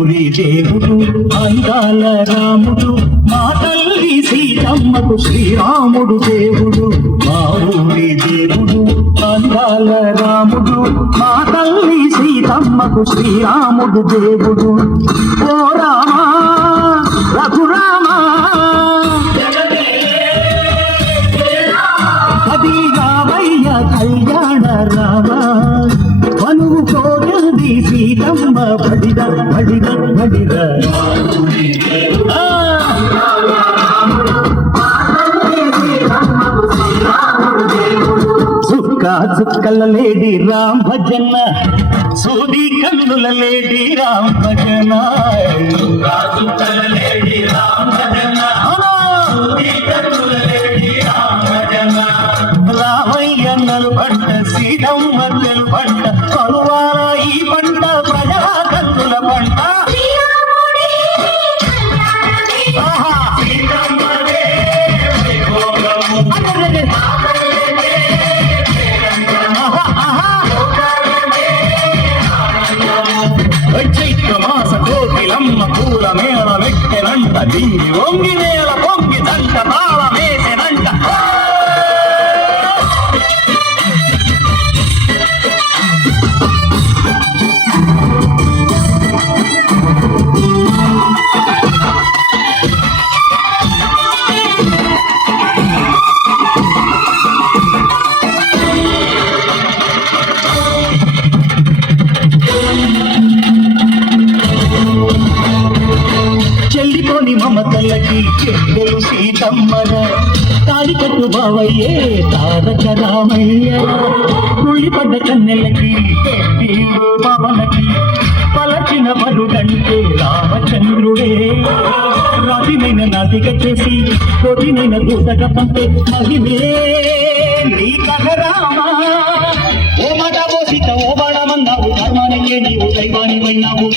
ఊరి దేవుడు అందాల రాముడు మా తల్లి సీతమ్మకు శ్రీరాముడు దేవుడు మా ఊరి దేవుడు అందాల రాముడు మా తల్లి సీతమ్మకు శ్రీరాముడు దేవుడు ఓ రామా రఘురామా అది రామయ్య కళ్యాణ రామా మనువు కోరింది సీతమ్మ బడిద బడిద బడిద చుక్కల లేడి రామ్ భజన సూది కన్నుల లేడి రామ్ భజన చుక్కల లేడి రామ్ భజన సూది కన్నుల లేడి రామ్ భజన రామయ్యన్నలు పంట సీతమ్మలు పంట కరువాల ఈ పంట ప్రజా కన్నుల పంట చైత్రమాస కోకిలమ్మ పూల మేళ వెట్టెనంట దింగి వంగి వేల పొంగి దంట తాళ వేసెనంట చెల్లిపోని మమతలకి చెల్లెలు సీతమ్మన తాడి కట్టు బావయ్యే తారక రామయ్య తుళ్ళిపడ్డ కన్నెలకి పవనకి పలచిన వరుడంటే రామచంద్రుడే రాతినైన నాటిక చేసి కొటినైన దూతగా పంపే మహిమే నీ కహరామా ఓ మాట ఓ సీత ఓ బాణమన్నావు ధర్మానికే నీవు దైవానివైనావు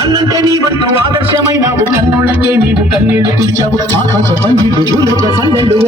అన్నంటే నీ వంతు ఆదర్శమైనావు కన్నుళ్ళకే నీవు కన్నీళ్లు తీర్చావు ఆకాశ పందిలు సందెళ్ళు